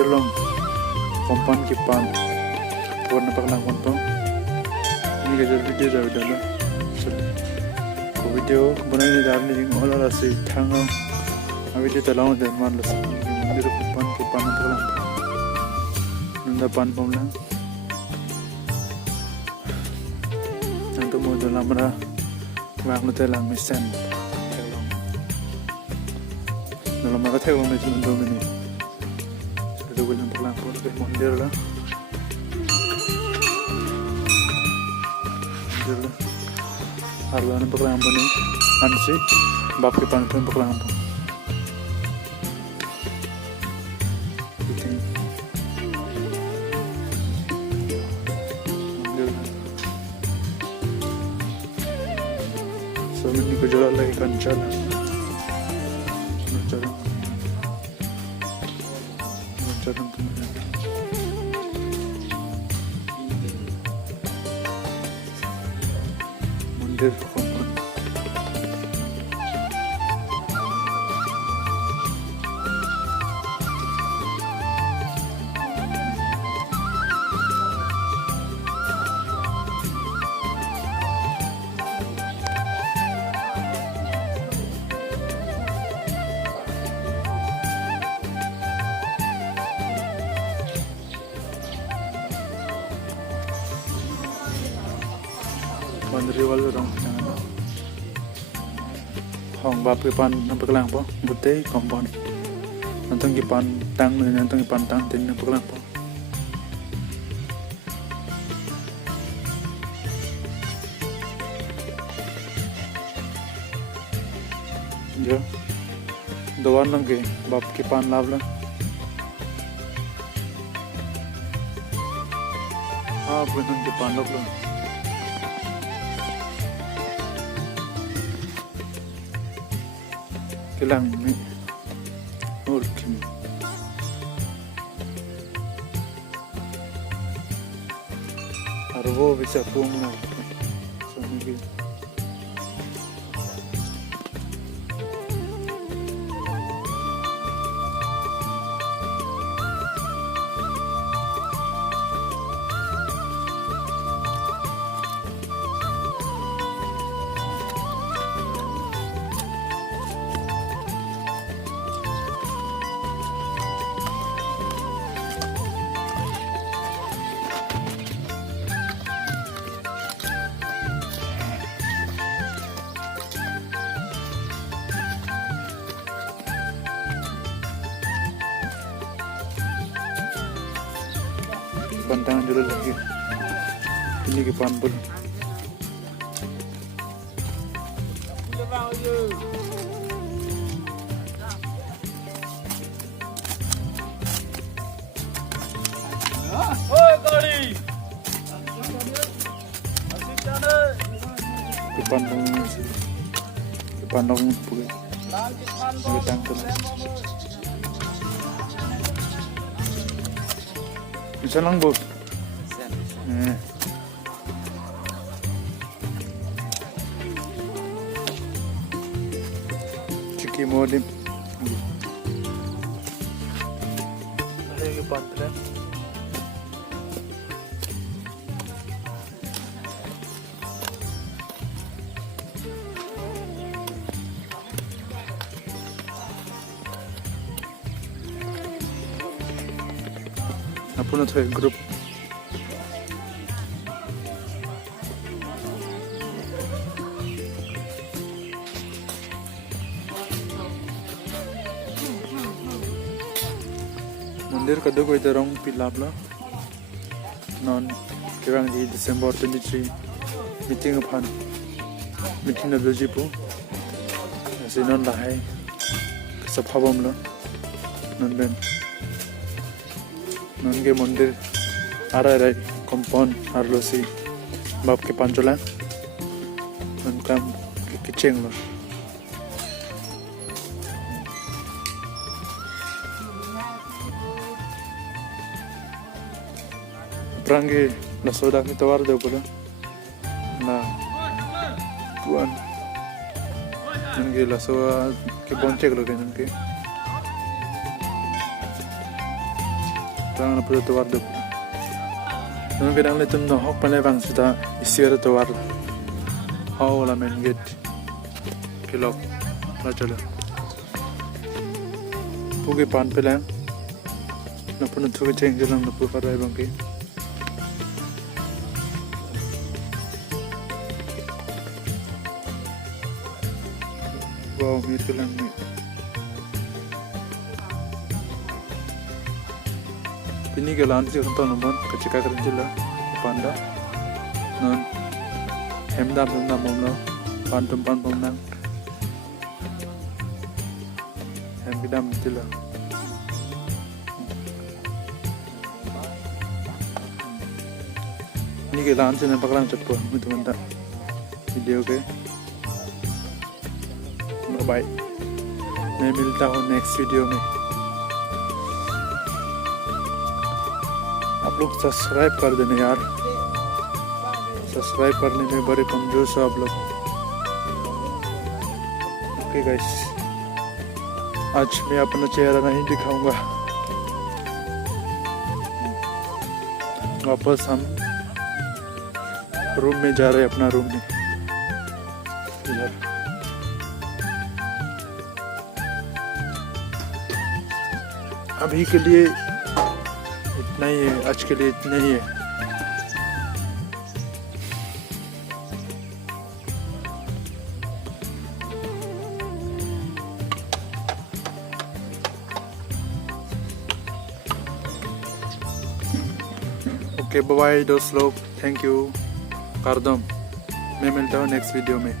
मंदिर long kompan kipan warna paklang konpong ini kejar video jauh dulu video बनाने जा रहे हैं और ऐसे थांगा video चलाऊं दे मान लो मंदिर kompan kipan paklang Nanda pan Pamela nanti mau dalam mana wang lu telang misen dalam mana telang misen untuk ini itu gue nampak langsung ke mondir lah haluan nampak langsung ni ansi bab ke pan nampak langsung so ini kejualan lagi kancil मंदिर kompan mandiri wal orang jangan hong bab ke pan nampak lang po butte kompon nantong ki pan tang nantong ki pan tang tin nampak lang po jo doan lang ke bab ki pan lav lang bukan ki pan lav lang kelang ni urkim arvo bisa pung na so ni pantangan dulu lagi ini ke panpul ke pandong pul ke tangkul bisa lang bot Ciki modim lagi pantre puno to group मंदिर कदो को इधर रंग पिलाबला non kirang di December 23 meeting upon meeting na bejipu sinon lahai saphabam lo non ben non ke मंदिर आरा compound arlosi bab ke panjola non kam kicheng lo Prangi na soda kita war deh pula na tuan nengge la soa ke boncek lo ke nengge Tangan puto to wardo. Nung kadang letum no hok panai bang sudah isiar to wardo. How la main gate. Kilok la chalo. Puge pan pelang. Na puno thuge cheng jalang na puka rai bang ke. Wow, mir pelang ni. Pini ke lan sih contoh nombor kecika kerjilla panda non hemda momno pantum pan pomnang hem bidam jilla ini ke lan sih nampak lang cepat itu mantap video ke bye मैं मिलता हूँ next video में आप लोग subscribe कर देना यार subscribe करने में बड़े कमजोर हो आप लोग ओके गाइस आज मैं अपना चेहरा नहीं दिखाऊंगा वापस हम रूम में जा रहे हैं अपना रूम में इधर अभी के लिए इतना ही है आज के लिए इतना ही है ओके बाय दोस्त लोग थैंक यू कर दो मैं मिलता हूँ नेक्स्ट वीडियो में